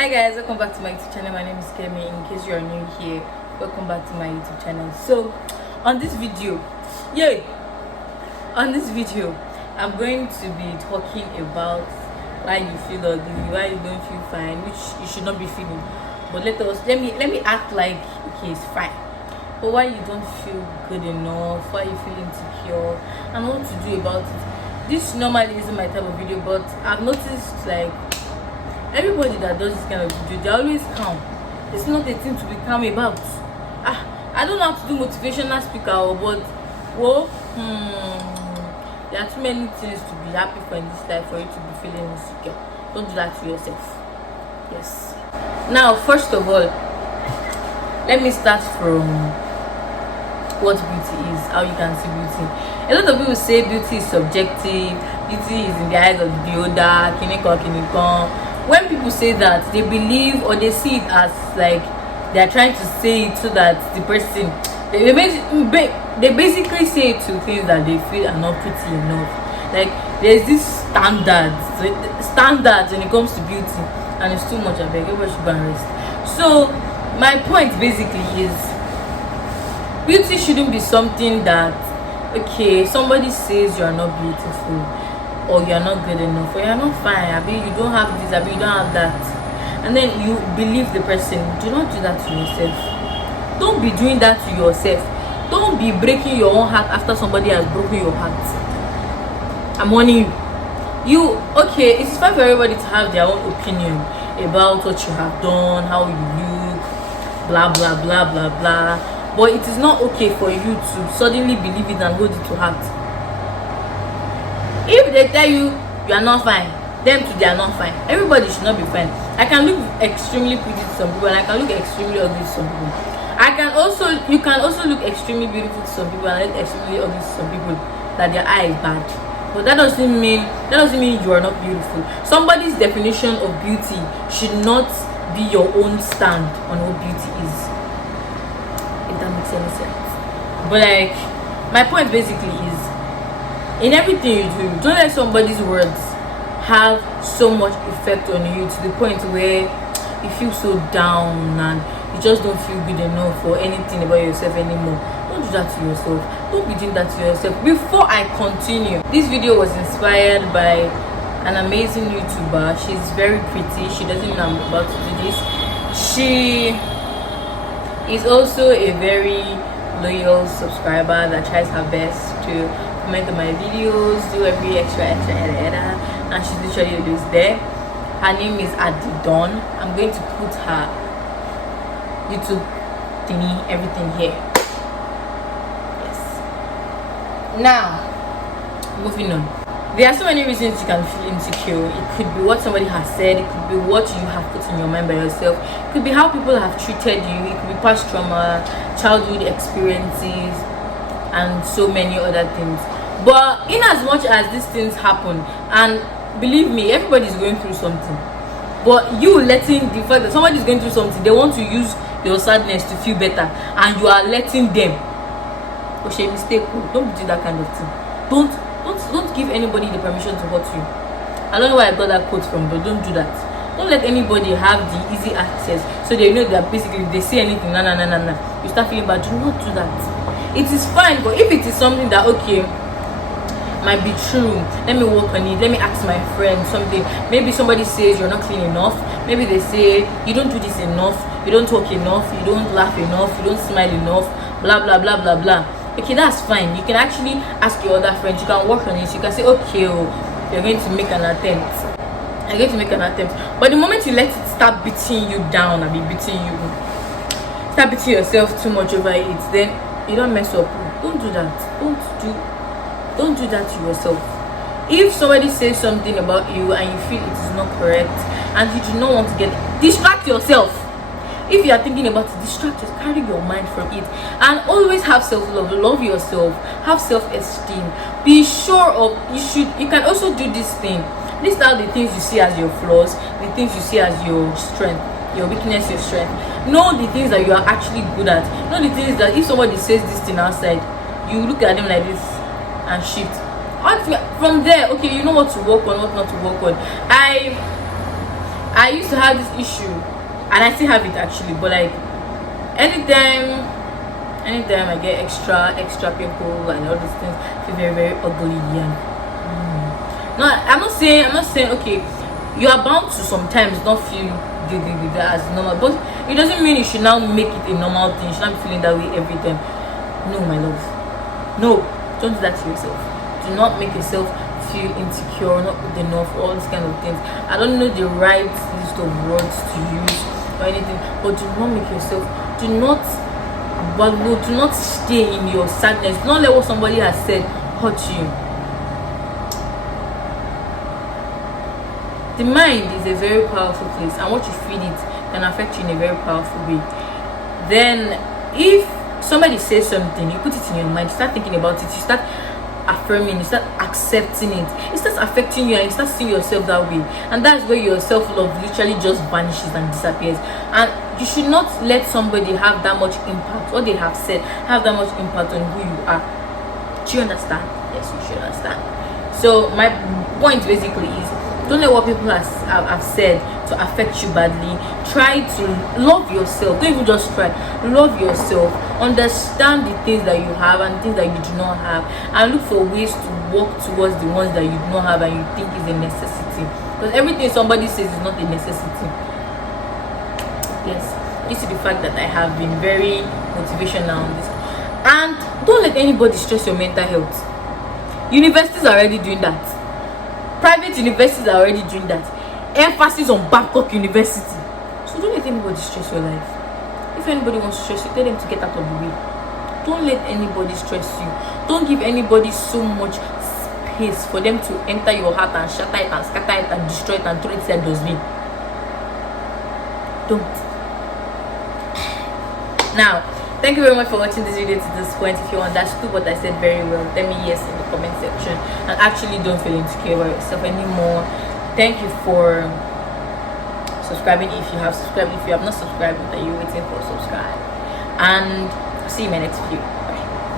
Hi guys, welcome back to my YouTube channel. My name is Kemi. In case you are new here, welcome back to my YouTube channel. So on this video, I'm going to be talking about why you feel ugly, why you don't feel fine, which you should not be feeling. But let me act like okay, it's fine. But why you don't feel good enough, why you feel insecure, and what to do about it. This normally isn't my type of video, but I've noticed like everybody that does this kind of video, they're always calm. It's not a thing to be calm about. I don't know how to do motivational speaker, but there are too many things to be happy for in this life for you to be feeling insecure. Don't do that to yourself. Yes. Now, first of all, let me start from what beauty is, how you can see beauty. A lot of people say beauty is subjective, beauty is in the eyes of the beholder, kinikon. When people say that, they believe or they see it as like they are trying to say it so that the person they basically say it to things that they feel are not pretty enough. Like there's this standards when it comes to beauty, and it's too much. I beg everybody should go and rest. So my point basically is beauty shouldn't be something that okay, somebody says you are not beautiful, or you're not good enough, or you're not fine, you don't have this, you don't have that, and then you believe the person. Do not do that to yourself. Don't be doing that to yourself. Don't be breaking your own heart after somebody has broken your heart. I'm warning you. Okay, it's fine for everybody to have their own opinion about what you have done, how you look, blah blah blah blah blah, but it is not okay for you to suddenly believe it and hold it to heart. If they tell you you are not fine, them too, they are not fine. Everybody should not be fine. I can look extremely pretty to some people, and I can look extremely ugly to some people. You can also look extremely beautiful to some people and look extremely ugly to some people, that their eye is bad. But that doesn't mean you are not beautiful. Somebody's definition of beauty should not be your own stand on what beauty is, if that makes any sense. But like, my point basically is, in everything you do, don't let somebody's words have so much effect on you to the point where you feel so down and you just don't feel good enough for anything about yourself anymore. Don't do that to yourself. Don't be doing that to yourself. Before I continue, this video was inspired by an amazing YouTuber. She's very pretty. She doesn't know I'm about to do this. She is also a very loyal subscriber that tries her best to comment on my videos, do every extra, and she's literally always there. Her name is Dawn. I'm going to put her YouTube thingy, everything here. Yes. Now, moving on. There are so many reasons you can feel insecure. It could be what somebody has said, it could be what you have put in your mind by yourself, it could be how people have treated you, it could be past trauma, childhood experiences, and so many other things. But in as much as these things happen, and believe me, everybody's going through something, but you letting the fact that somebody's going through something, they want to use your sadness to feel better, and you are letting them. Okay, mistake. Don't do that kind of thing. Don't give anybody the permission to hurt you. I don't know where I got that quote from, but don't do that. Don't let anybody have the easy access, so they know that basically if they say anything, you start feeling bad. Do not do that. It is fine, but if it is something that okay might be true, let me work on it, let me ask my friend something. Maybe somebody says you're not clean enough, maybe they say you don't do this enough, you don't talk enough, you don't laugh enough, you don't smile enough, blah blah blah blah blah. Okay, that's fine. You can actually ask your other friends, you can work on it, you can say okay, you're going to make an attempt, but the moment you let it start beating you down and start beating yourself too much over it, then you don't mess up. Don't do that. Don't do that to yourself. If somebody says something about you and you feel it is not correct and you do not want to distract yourself. If you are thinking about it, distract yourself, carry your mind from it, and always have self-love. Love yourself, have self-esteem. Be sure of you can also do this thing. List out the things you see as your flaws, the things you see as your strength, your weakness, your strength. Know the things that you are actually good at. Know the things that if somebody says this thing outside, you look at them like this and shift. From there, okay, you know what to work on, what not to work on. I used to have this issue, and I still have it actually, but like anytime I get extra pimple and all these things, I feel very, very ugly. And no, I'm not saying okay, you are bound to sometimes not feel good as normal, but it doesn't mean you should now make it a normal thing. You should not be feeling that way every time. No, my love, no, don't do that to yourself. Do not make yourself feel insecure, not good enough, all these kind of things. I don't know the right list of words to use or anything, but do not make yourself, do not stay in your sadness. Do not let what somebody has said hurt you. The mind is a very powerful place, and what you feed it can affect you in a very powerful way. Then if somebody says something, you put it in your mind, you start thinking about it, you start affirming, you start accepting it, it starts affecting you, and you start seeing yourself that way, and that's where your self-love literally just vanishes and disappears. And you should not let somebody have that much impact, what they have said have that much impact on who you are. Do you understand? Yes, you should understand. So my point basically is, don't let what people have said to affect you badly. Try to love yourself. Don't even just try. Love yourself. Understand the things that you have and things that you do not have, and look for ways to work towards the ones that you do not have and you think is a necessity. Because everything somebody says is not a necessity. Yes, due to the fact that I have been very motivational on this. And don't let anybody stress your mental health. Universities are already doing that. Private universities are already doing that. Emphasis on Babcock University. So don't let anybody stress your life. If anybody wants to stress you, tell them to get out of the way. Don't let anybody stress you. Don't give anybody so much space for them to enter your heart and shatter it and scatter it and destroy it and throw it inside dustbin. Don't. Now, thank you very much for watching this video to this point. If you understood what I said very well, tell me yes in the comment section. And actually don't feel insecure about yourself anymore. Thank you for subscribing if you have subscribed. If you have not subscribed, what are you waiting for? Subscribe. And see you in my next video.